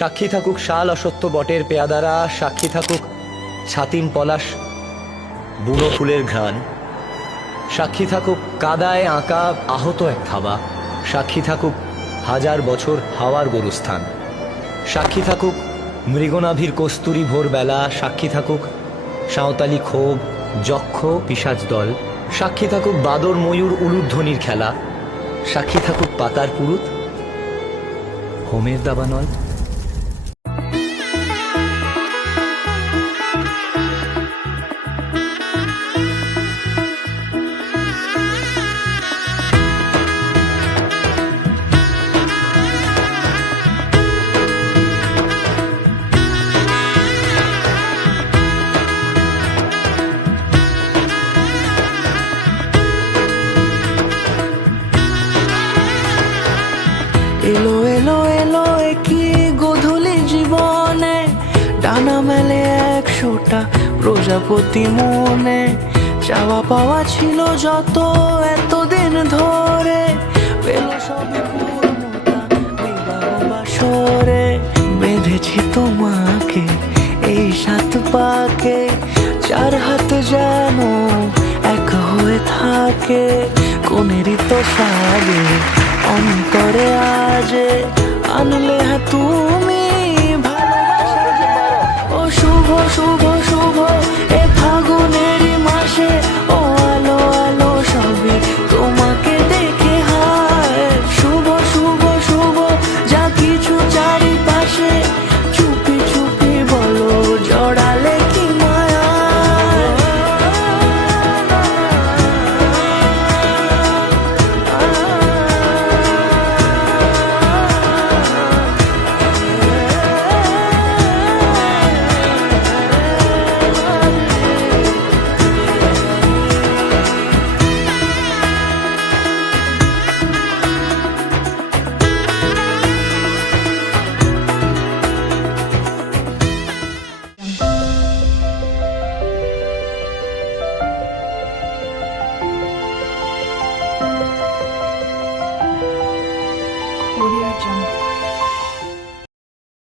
সাক্ষী থাকুক শাল অসত্য বটের পেয়াদারা, সাক্ষী থাকুক ছাতিম পলাশ বুনো ফুলের ঘ্রাণ, সাক্ষী থাকুক কাদায় আঁকা আহত এক থাবা, সাক্ষী থাকুক হাজার বছর হাওয়ার গরুস্থান, সাক্ষী থাকুক মৃগনাভির কস্তুরী ভোরবেলা, সাক্ষী থাকুক সাঁওতালি ক্ষোভ যক্ষ পিশাচ দল, সাক্ষী থাকুক বাদর ময়ূর উলুধ্বনির খেলা, সাক্ষী থাকুক পাতার পুরুত হোমের দাবানল। এলো এলো এলো কি গোধূলি জীবনে, ডানা মেলে 100টা প্রজাপতি মনে, চাওয়া পাওয়া ছিল যত এতদিন ধরে, পেল সবে পূর্ণতা বিবাহ বাসরে। বেঁধেছি তোমাকে এই 7 পাকে, 4 হাত যেন এক হয়ে থাকে, কোনেরই তো সাগে অন্তরে আজে আনলে তুমি ভালোবাসা। ও শুভ শুভ